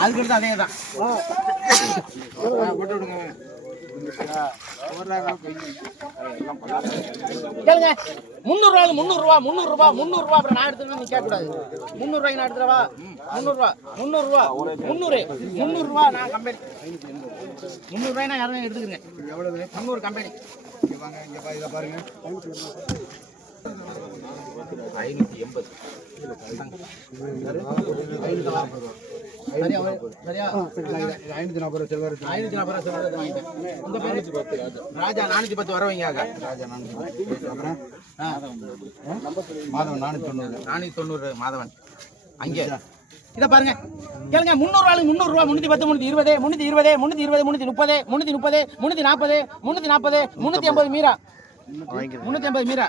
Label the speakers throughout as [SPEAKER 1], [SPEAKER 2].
[SPEAKER 1] அதுக்கு அதே தான். கேளுங்க. முந்நூறுவா முந்நூறுவா முந்நூறுவா முந்நூறுவா அப்புறம் நான் எடுத்துட்டு நீ கேட்கக்கூடாது. முந்நூறுவாய்க்கு நான் எடுத்துறவா முந்நூறுரூவா முந்நூறுவா முந்நூறு முந்நூறுரூவா நான் கம்பெனி முந்நூறுவாய் நான் யாரும் எடுத்துக்கிறேன் எவ்வளவு முந்நூறு கம்பெனி
[SPEAKER 2] வாங்க இங்க இதை பாருங்க
[SPEAKER 1] ஐநூத்தி எண்பது சரியா
[SPEAKER 2] ஐநூத்தி நாற்பது செல்வாரு
[SPEAKER 1] ஐநூத்தி நாற்பது ரூபா சொல்றது வாங்கிட்டேன் உங்க பேரு ராஜா நானூத்தி பத்து வர வைங்க
[SPEAKER 2] ராஜா நானூத்தி மாதவன் நானூத்தி தொண்ணூறு
[SPEAKER 1] நானூத்தி தொண்ணூறு மாதவன் அங்கே இதை பாருங்க. கேளுங்க முந்நூறு ரூபாய் முந்நூறு ரூபா முன்னூத்தி பத்து முன்னூத்தி இருபது முன்னூத்தி இருபது முன்னூத்தி இருபது முன்னூத்தி முப்பது முன்னூத்தி முப்பது முன்னூத்தி நாற்பது முன்னூத்தி நாற்பது முன்னூத்தி ஐம்பது மீரா முன்னூத்தி ஐம்பது மீரா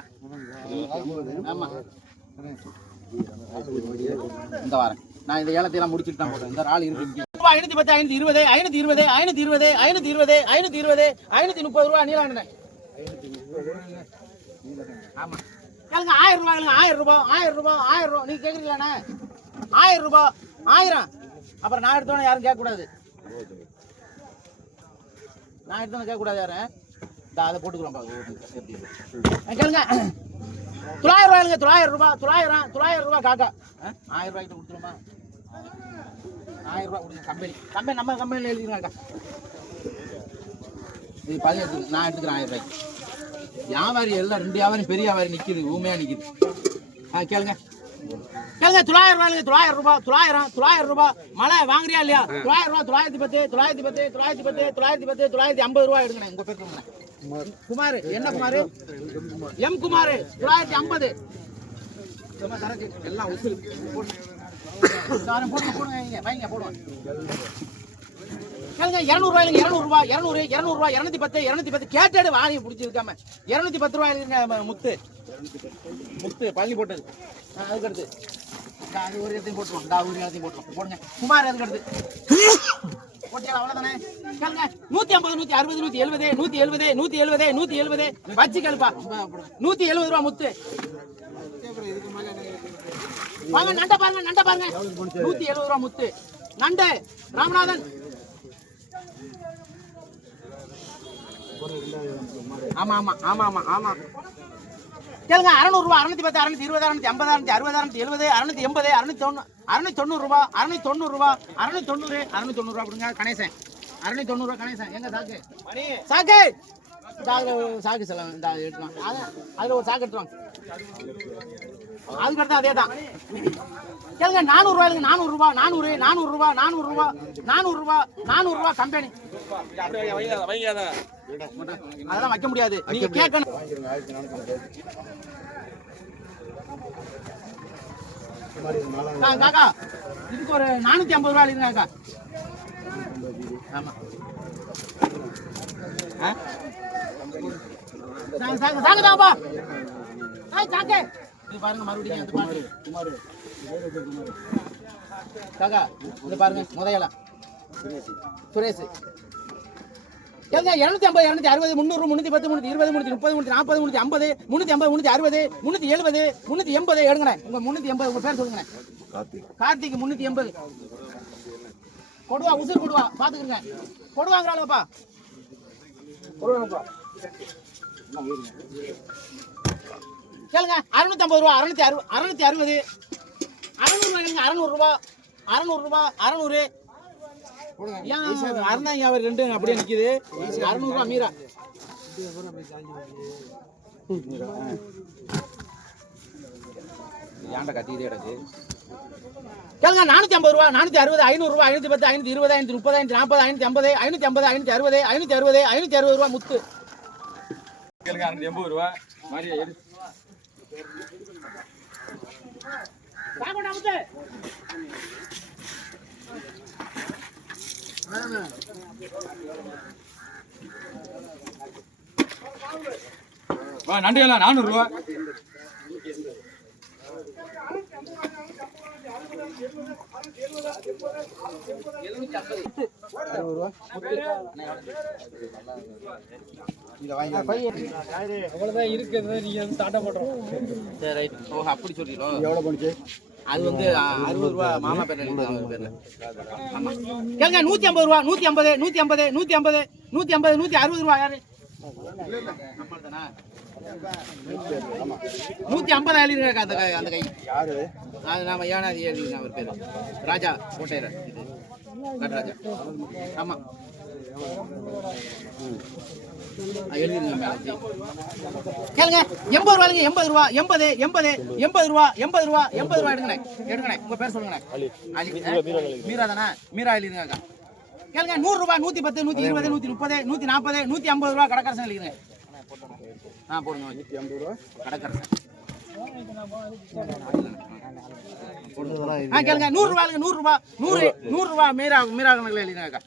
[SPEAKER 1] இந்த வாரம் நான் இந்த ஏலத்தையெல்லாம் முடிச்சுட்டு தான் போறேன் இந்த ஆள் இருக்கு ரூபாய் ஐநூத்தி பத்து ஐநூத்தி இருபது ஐநூத்தி இருபது ஐநூத்தி இருபது ஐநூத்தி இருபது ஐநூத்தி இருபது ஐநூத்தி முப்பது ரூபா நீலாண்டன ஆமா கேளுங்க ஆயிரம் ரூபாய் ஆயிரம் ரூபாய் ஆயிரம் ரூபாய் ஆயிரம் ரூபாய் நீங்க கேக்குறீங்களாண்ணே ஆயிரம் ரூபாய் ஆயிரம் அப்புறம் நான் எடுத்தோன்னு யாரும் கேட்கக்கூடாது நான் எடுத்தோன்னு கேட்கக்கூடாது யாரும் இந்த அதை போட்டுக்கிறோம் பாக்க கேளுங்க தொள்ளாயிரம் ரூபாய்ங்க தொள்ளாயிரம் ரூபாய் தொள்ளாயிரம் தொள்ளாயிரம் ரூபாய் காக்கா? ஆயிரம் ரூபாய்க்கு கொடுத்துருமா? ஆயிரம் ரூபாய் கொடுங்க கம்பெனி. கம்பெனி நம்ம கம்பெனியில் எழுதிருக்காக்கா இது பதினெட்டு நான் எடுத்துக்கிறேன் ஆயிரம் ரூபாய்க்கு. வியாபாரி எல்லாம் ரெண்டு வியாபாரி பெரிய வியாபாரி நிக்குது ஊமையா நிக்குது. ஆ கேளுங்க. கேளுங்க தொள்ளாயிரம் ரூபாய்ங்க தொள்ளாயிரம் ரூபாய் தொள்ளாயிரம் தொள்ளாயிரம் ரூபாய். மழை வாங்குறியா இல்லையா? தொள்ளாயிரம் ரூபாய் தொள்ளாயிரத்தி பத்து தொள்ளாயிரத்தி பத்து தொள்ளாயிரத்தி பத்து தொள்ளாயிரத்தி பத்து தொள்ளாயிரத்தி ஐம்பது ரூபாய் எடுங்கண்ணே உங்க பேர் குமார். என்ன குமார்? எம் குமார் தொள்ளாயிரத்தி ஐம்பது. எல்லாம் உசுறு. போடுங்க போடுங்க வைங்க, வைங்க போடுவோம் இரநூறுவாயிலுங்க இரநூறுவா இரநூறு இரநூறுவா இரநூத்தி பத்து இரநூத்தி பத்து. கேட்டடு வாங்கி பிடிச்சிருக்காம. இரநூத்தி பத்து ரூபாயிலுங்க முத்து. முத்து பள்ளி போட்டது. ஆ, அதுக்கு அடுத்து. இந்தா, அது ஒரு இடத்தையும் போட்டுருவோம். ஒரு இடத்தையும் போட்டுருவோம். போடுங்க. குமார் அதுக்கு அடுத்து. போட்டியா அவ்வளவுதானே? கேளுங்க நூத்தி ஐம்பது நூத்தி அறுபது நூத்தி எழுபது நூத்தி எழுபது நூத்தி எழுபது நூத்தி எழுபது. வச்சு கேளுப்பா. நூத்தி எழுபது ரூபா முத்து. வாங்க நண்ட பாருங்க நண்ட பாருங்க. நூத்தி எழுபது ரூபா முத்து. நண்டு ராமநாதன். ஆமா ஆமா ஆமா ஆமா ஆமா. கேளுங்க அறுநூறு ரூபா அறுநூத்தி பத்து அறுநூத்தி இருபது அறுநூத்தி ஐம்பது அறுநூத்தி அறுபது அறுநூத்தி எழுபது அறுநூத்தி எண்பது அறுநூத்தி தொண்ணூறு அறுநூத்தி தொண்ணூறு ரூபா அறுநூத்தி தொண்ணூறு ரூபா அறுநூத்தி தொண்ணூறு அறுநூத்தி தொண்ணூறு ரூபா கொடுங்க கணேசன். அறுநூத்தி தொண்ணூறு ரூபா கணேசன். எங்க சாக்கு? சாக்கு! சாக்கு செலவு இந்த எடுத்துவாங்க அது அதுல ஒரு சாக்கு எடுத்துவாங்க அதுக்கடுத்து அதே தான் கேளுங்க நானூறு ரூபாய்க்கு நானூறு ரூபா நானூறு நானூறு ரூபா நானூறு ரூபா நானூறு ரூபா நானூறு ரூபா கம்பெனி அதெல்லாம் வைக்க முடியாது. நீங்க கேட்கணும். காக்கா இதுக்கு ஒரு நானூத்தி ஐம்பது ரூபா காக்கா. ஆமா சாங்க சாங்க சாங்க தாப்பா ஏய் சாங்க இது பாருங்க மறுபடியும் அந்த பாட்டு
[SPEAKER 2] குமார்
[SPEAKER 1] காக்கா இது பாருங்க முதல்ல சுரேஷ் ஏங்க இரநூத்தி ஐம்பது இரநூத்தி அறுபது முந்நூறு முந்நூற்றி பத்து முந்நூற்றி இருபது முந்நூற்றி முப்பது முந்நூற்றி நாற்பது முந்நூற்றி ஐம்பது முந்நூற்றி ஐம்பது முந்நூற்றி அறுபது முந்நூற்றி எழுபது முந்நூற்றி எண்பது எடுங்கண்ணே உங்கள் முந்நூற்றி எண்பது உங்கள் பேர் சொல்லுங்கண்ணே கார்த்திக் முந்நூற்றி எண்பது. கொடுவா உசுர் கொடுவா பார்த்துக்கிறங்க கொடுவாங்கிற அளவுப்பா கேளுங்க அறுநூத்தி ஐம்பது ரூபா அறுநூத்தி அறுபது அறுநூத்தி அறுபது. அறுநூறு அறுநூறு ரூபா அறுநூறு ரூபா அறுநூறு. ஏன் அறந்தாங்க அவர் ரெண்டு அப்படியே நிக்குது. அறுநூறு ரூபா மீரா ஏன்டா கத்திக்கிட்டே கிடக்கு? கேளுங்க நானூத்தி ஐம்பது ரூபா நானூத்தி அறுபது ஐநூறு ரூபா ஐநூத்தி பத்து ஐநூத்தி இருபது ஐநூத்தி முப்பது ஐநூத்தி நாற்பது ஐநூத்தி ஐம்பது ஐநூத்தி ஐம்பது ஐநூத்தி அறுபது ஐநூத்தி அறுபது ஐநூத்தி அறுபது ரூபா முத்து.
[SPEAKER 3] கேளுங்க அறுநூத்தி எண்பது ரூபா. மாதிரி நன்றி
[SPEAKER 1] வாங்கடா
[SPEAKER 3] நண்டு எல்லாம் ரூபா
[SPEAKER 2] இதை வாங்கி
[SPEAKER 3] அவ்வளவுதான் இருக்குது வந்து தாட்ட போடுறோம்
[SPEAKER 1] சரி ரைட் ஓ அப்படி சொல்றீங்களோ
[SPEAKER 2] எவ்வளோ பண்ணுச்சு
[SPEAKER 1] அது வந்து அறுபது ரூபா மாமா பேர்ல எழுதி அவர் பேர்ல ஆமா கேளுங்க நூற்றி ஐம்பது ரூபா நூற்றி ஐம்பது நூற்றி ஐம்பது நூற்றி ஐம்பது நூற்றி ஐம்பது நூற்றி அறுபது ரூபா யாரு நம்மள் தானா? நூத்தி ஐம்பது எழுதிருக்க அந்த கை அந்த கை
[SPEAKER 2] யாரு
[SPEAKER 1] அது நாம ஏனாதி எழுதிருக்கேன் அவர் பேர் ராஜா கோட்டையர் நடராஜா. ஆமா. எழுதிருங்க மேல. ஜி. கேளுங்க. எண்பது ரூபாய்ங்க எண்பது ரூபா எண்பது எண்பது எண்பது ரூபா எண்பது ரூபா எண்பது ரூபா எடுங்கண்ணே. எடுங்கண்ணே. உங்க பேர் சொல்லுங்கண்ணே? மீரா தானே? மீரா எழுதிருங்க கேளுங்க. நூறு ரூபாய் நூத்தி பத்து நூத்தி இருபது நூத்தி முப்பது நூத்தி நாற்பது நூத்தி ஐம்பது ரூபா கடற்கரசன் எழுதிருங்க ஆ போடுங்க.
[SPEAKER 2] நூற்றி ஐம்பது ரூபா.
[SPEAKER 1] கடற்கரசன் ஆ கேளுங்க நூறு ரூபாய்ங்க நூறு ரூபாய் நூறு நூறு மீரா மீரா கணக்கில் எழுதிருங்க அக்கா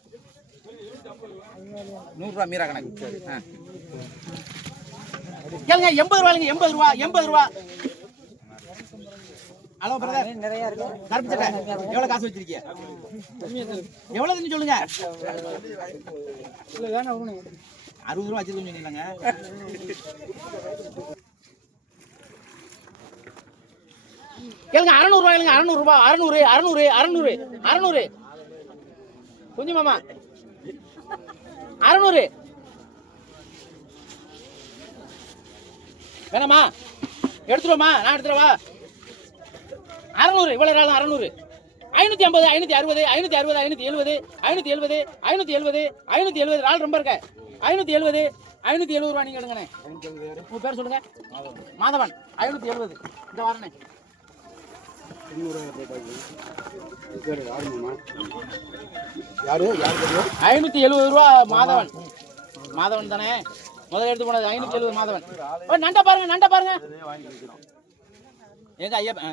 [SPEAKER 1] நூறு மீரா கணக்கு. ஆ. கேளுங்க எண்பது ரூபாய்ங்க எண்பது ரூபா எண்பது ரூபா ஹலோ பிரதர் நிறைய இருக்கு கருப்பு சட்டை எவ்வளவு காசு வச்சிருக்கீங்க எவ்வளவுன்னு சொல்லுங்க. அறுபது ரூபா வச்சிருக்கோம் சொன்னீங்க கேளுங்க அறநூறு கேளுங்க அறநூறுபா அறநூறு அறநூறு அறநூறு அறநூறு. கொஞ்சம் மாமா அறநூறு. வேணாமா? எடுத்துருவோமா? நான் எடுத்துருவா அறநூறு இவ்வளவு நாள் அறநூறு. ஐநூத்தி ஐம்பது ஐநூத்தி அறுபது ஐநூத்தி அறுபது ஐநூத்தி எழுபது ஐநூத்தி எழுபது ஐநூத்தி எழுபது ஐநூத்தி எழுபது. நாள் ரொம்ப இருக்க. ஐநூற்றி எழுபது ஐநூத்தி எழுபது ரூபா நீங்க எடுங்கண்ணே. பேர் சொல்லுங்க. மாதவன் ஐநூத்தி எழுபது. இந்த வாரண்ணே.
[SPEAKER 2] பேர் யாரு யாரு
[SPEAKER 1] ஐநூத்தி எழுபது ரூபா மாதவன். மாதவன் தானே? முதல்ல எடுத்து போனது ஐநூத்தி எழுபது மாதவன். ஓ, நண்டை பாருங்க நண்டை பாருங்க. எங்க ஐயா ஆ,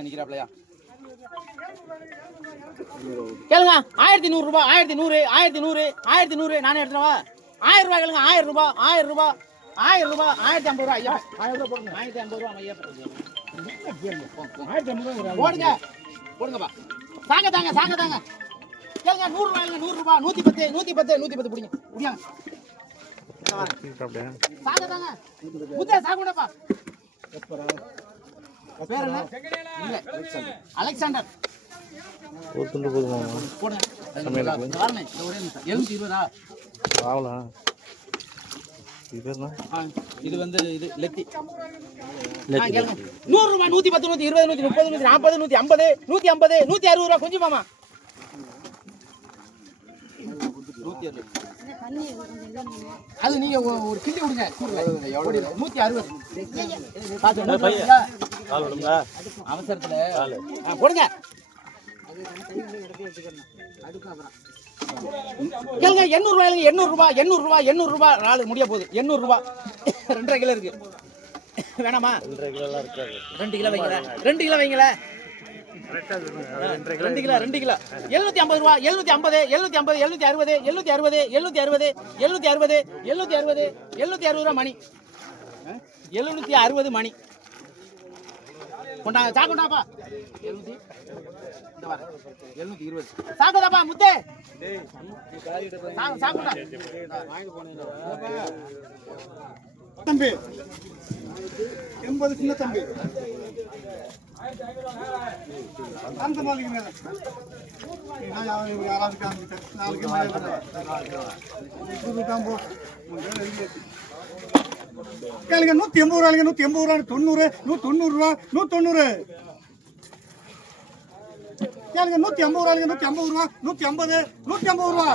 [SPEAKER 1] கேளுங்க ஆயிரத்தி நூறு ரூபாய் ஆயிரத்தி நூறு ஆயிரத்தி நூறு ஆயிரத்தி நூறு. நானே எடுத்துனவா ஆயிரம் ரூபாய் கேளுங்க ஆயிரம் ரூபாய் ஆயிரம் ரூபாய் ஆயிரம் ரூபாய் ஆயிரத்தி ஐம்பது ரூபாய் ஐயா ஆயிரம் ரூபாய் போடுங்க. ஆயிரத்தி ஐம்பது ரூபாய் ஐயா போடுங்க போடுங்கப்பா தாங்க தாங்க தாங்க தாங்க. கேளுங்க நூறு ரூபாய்ங்க நூறு ரூபாய். நூத்தி பத்து நூத்தி பத்து நூத்தி பத்து பிடிங்க முடியாங்க தாங்க. தாங்க முத்தே சாகுடப்பா பேர் என்ன? அலெக்சாண்டர்.
[SPEAKER 4] ஒரு துண்டு போதுமா?
[SPEAKER 1] நிமிஷம். எழுநூத்தி இருபதா?
[SPEAKER 4] இது
[SPEAKER 1] வந்து இது லெத்தி. நூறு ரூபாய் நூத்தி பத்து நூத்தி இருபது நூத்தி முப்பது நூத்தி நாற்பது நூத்தி ஐம்பது நூத்தி ஐம்பது நூத்தி அறுபது ரூபா கொஞ்சம் மாமா அது நீங்க ஒரு கிள்ளி விடுங்க. நூத்தி அறுபது. அவசரத்துல. ஆ, போடுங்க. கேளுங்க எண்ணூறு ரூபாய் எண்ணூறு ரூபாய் எண்ணூறு ரூபாய் எண்ணூறு ரூபாய். நாலு முடிய போகுது. எண்ணூறு ரூபாய். ரெண்டரை கிலோ இருக்கு. வேணாமா? ரெண்டு கிலோ வைங்கள. ரெண்டு கிலோ வைங்கள. ரெண்டு கிலோ ரெண்டு கிலோ. எழுநூத்தி ஐம்பது ரூபா எழுநூத்தி ஐம்பது எழுநூத்தி ஐம்பது எழுநூத்தி அறுபது எழுநூத்தி அறுபது எழுநூத்தி அறுபது எழுநூத்தி அறுபது எழுநூத்தி அறுபது எழுநூத்தி அறுபது ரூபா மணி. எழுநூத்தி அறுபது மணி. கொண்டாங்க சாக்குண்டாப்பா எழுநூத்தி எழுநூத்தி இருபது. சாக்குதாப்பா முத்தே. சா-
[SPEAKER 2] தம்பி. எண்பது சின்ன தம்பி. அந்த மாதிரி யாராவது நாளைக்கு கேளுங்க நூத்தி எண்பது ரூபாய்ங்க நூத்தி எண்பது ரூபா தொண்ணூறு நூத்தி தொண்ணூறு ரூபா நூத்தி தொண்ணூறு கேளுங்க நூத்தி ஐம்பது ரூபாய்ங்க நூத்தி ஐம்பது ரூபா நூத்தி ஐம்பது நூத்தி ஐம்பது ரூபா.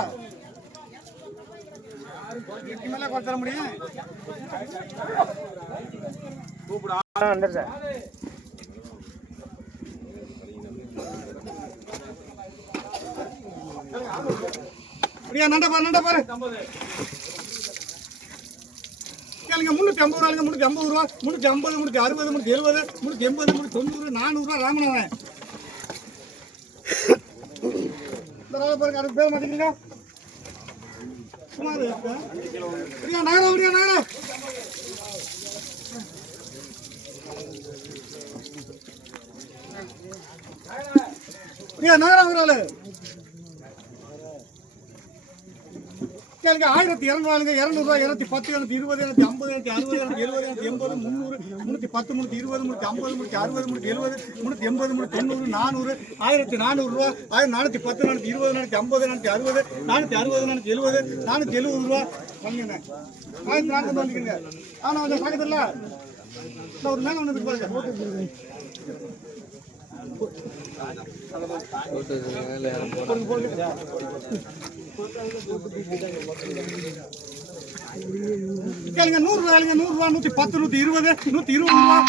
[SPEAKER 2] இதுக்கு மேல முடியும். அப்படியா நண்ட பாரு நண்ட பாரு. கேளுங்க முன்னூத்தி ஐம்பது ரூபாய்ங்க முன்னூத்தி ஐம்பது ரூபா முன்னூத்தி ஐம்பது முன்னூத்தி அறுபது முன்னூத்தி எழுபது முன்னூத்தி எண்பது முன்னூத்தி தொண்ணூறு நானூறு ரூபா ராமநாதன் இந்த நாளை பாருங்க அதுக்கு பேர் மாட்டேங்கிறீங்க சும்மா நகரம் அப்படியா நகரம் நகரம் ஒரு ஆளு. கேளுங்க ஆயிரத்தி இரநூறுவாங்க இரநூறுவா இரநூத்தி பத்து இரநூத்தி இருபது இரநூத்தி ஐம்பது இரநூத்தி அறுபது இரநூத்தி எழுபது இரநூத்தி எண்பது முந்நூறு முந்நூற்றி பத்து முந்நூற்றி இருபது முந்நூற்றி ஐம்பது முந்நூற்றி அறுபது முந்நூற்றி எழுபது முந்நூற்றி எண்பது முந்நூற்றி தொண்ணூறு நானூறு ஆயிரத்தி நானூறுரூவா ஆயிரத்தி நானூற்றி பத்து நானூற்றி இருபது நானூற்றி ஐம்பது நானூற்றி அறுபது நானூற்றி அறுபது நானூற்றி எழுபது நானூற்றி எழுபது ரூபா வாங்கிங்க ஆயிரத்தி நானூறு வாங்கிக்கோங்க. ஆனால் கொஞ்சம் பக்கத்தில். ஒரு மேலே ஒன்று பாருங்க. கேளுங்க நூறு நூறு ரூபா நூற்றி பத்து நூற்றி இருபது நூற்றி இருபது ரூபா